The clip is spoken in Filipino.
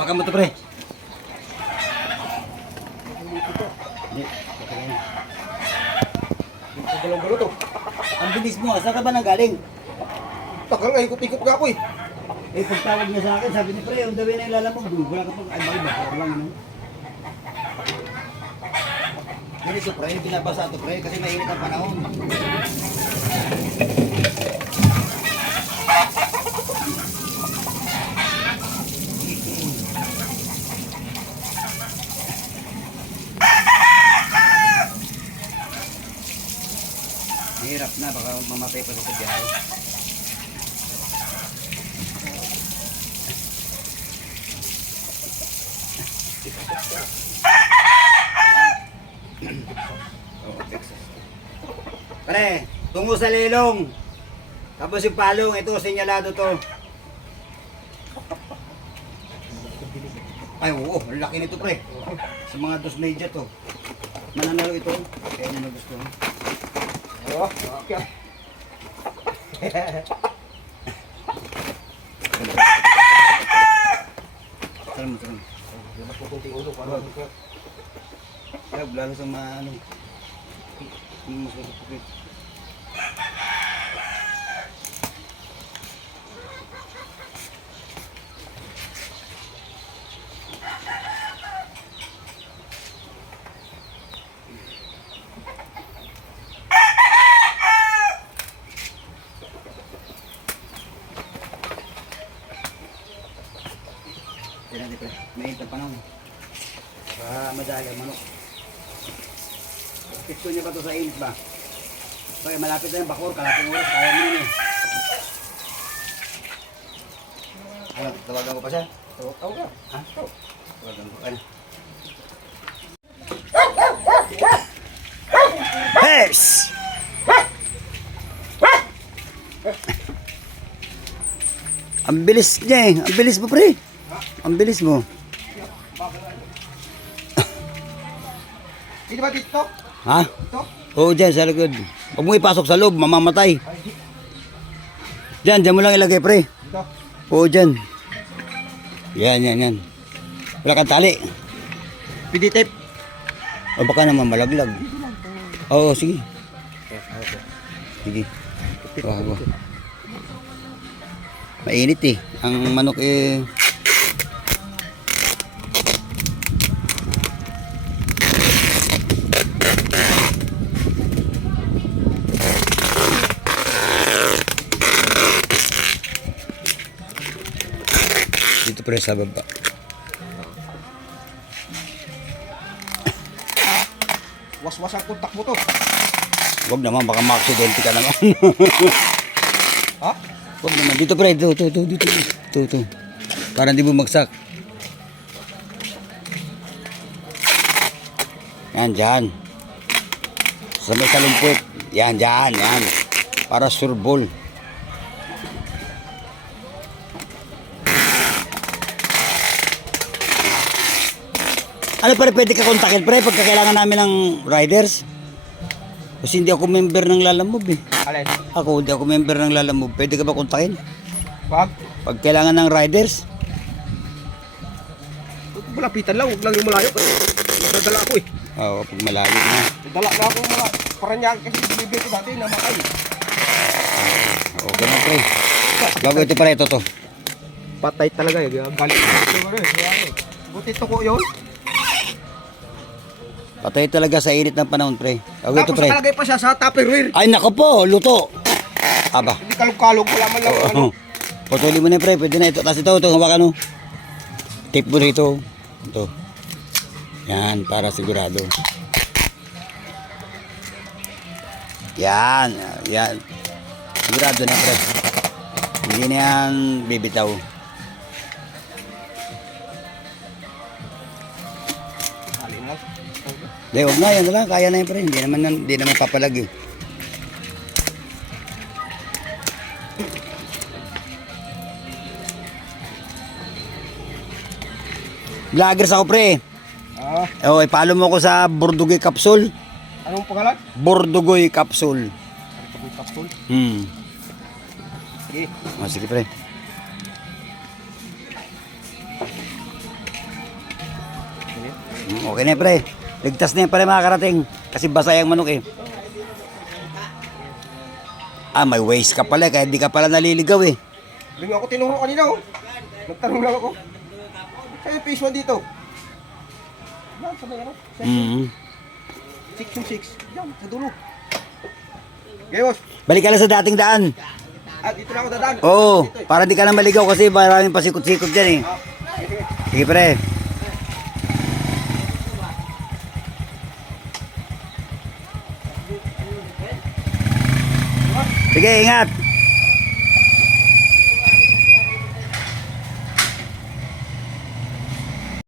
Baka mo to, pre. Hindi. Galong-galo to. Ang bilis mo, saan ka ba nang galing? Takal nga, ikot-ikot nga ako eh. Eh, pagtawag niya sa akin, sabi ni pre, ang dawin na ilalamog. Wala ka pag, ay, bakit ba? Lang, ano? Ganito, pre, binabasa ito, pre, kasi mainit ang panahon. Hirap na, baka mamatay pa sa biyahe. Oh, Texas. Pare, tungo sa lelong. Tapos yung palong, ito, sinyalado to. Ay, oo, ang laki nito, pre. Sa mga dos media to. Mananalo ito. Kaya nyo na gusto. Oo, okay. Salam mo, salam. Mas makunting ulo, parang ito. Kaya, lalo sa mga, ano, mas masupit. Kaya natin, pre. May itang panahon. Madali ang manok. Gusto niya ba ito sa init ba? Kaya malapit na yung bakor, kalating oras, kaya mo yun eh. Ano, tawagan ko pa siya? Tawag ka. Ha? Tawagan ko. Ano? Hes! Ang bilis niya eh. Ang bilis mo, pre. Ang bilis mo. Hindi ba dito? Ha? Ito? Oo, dyan sa likod. Huwag mo ipasok sa loob, mamamatay. Dyan mo lang ilagay, pre. Dito? Oo, dyan. Yan. Wala kang tali. PD tape. O baka naman malaglag. Oo, sige. Sige. Wag. Mainit eh. Ang manok eh. Dito pre sa baba. Was-was ang kontak mo to. Wag naman, baka ma-accidente ka naman. Ha? Wag naman. Dito pre, dito. Para hindi bumagsak. Yan, dyan. Sa may salumpot. Yan. Para surbol. Ano pare, pwede ka kontakin pre pagka kailangan namin ng riders? Kasi hindi ako member ng Lalamove eh. Alin? Hindi ako member ng Lalamove. Pwede ka ba kontakin? Wag. Pag kailangan ng riders? Malapitan lang, huwag lang yung malayo. Nadala ako eh. Oo, pag malayo na. Nadala na ako mga Paranaque kasi binibigay ko dati na makay. Oo, ganun pre. Bago ito pare, ito to. Patay talaga eh. Galit. Buti ito ko yun. Patay talaga sa init ng panahon pre. Bago ito Tapos pre. nakalagay pa siya sa Tupperware. Ay nako po, luto. Aba. Hindi kalog-kalog, wala man lang ano. Putuli mo na pre, pwede na ito. Tapos ito, hawakan mo. Tape mo rito. Ito. Yan, para sigurado. Yan. Sigurado na pre. Hindi na yan bibitaw. Alin lang. Hindi, huwag na. Yan na lang. Kaya na yan pre. Hindi naman papalag eh. Vloggers ako pre. Ah, I-follow mo ko sa Bordugoy Capsule. anong pangalan? Bordugoy Capsule. Kapsul. Sige. Sige pre. Okay na yan, pre. Ligtas na yan, pre, mga karating. Kasi basa yung manok eh. Ah, may waste ka pala, kaya di ka pala naliligaw eh. Hindi nga ako tinuro kanina oh. Nagtanong lang ako. Kaya yung phase 1 dito. Yan, sabay ano? Mm. 6 yung 6. Yan, sa dulo. Okay, boss. Balik ka lang sa dating daan. Ah, dito na ako dadaan. Oo, Dito eh. para di ka na maligaw kasi maraming pasikot-sikot dyan eh. Sige, pre. Sige, ingat.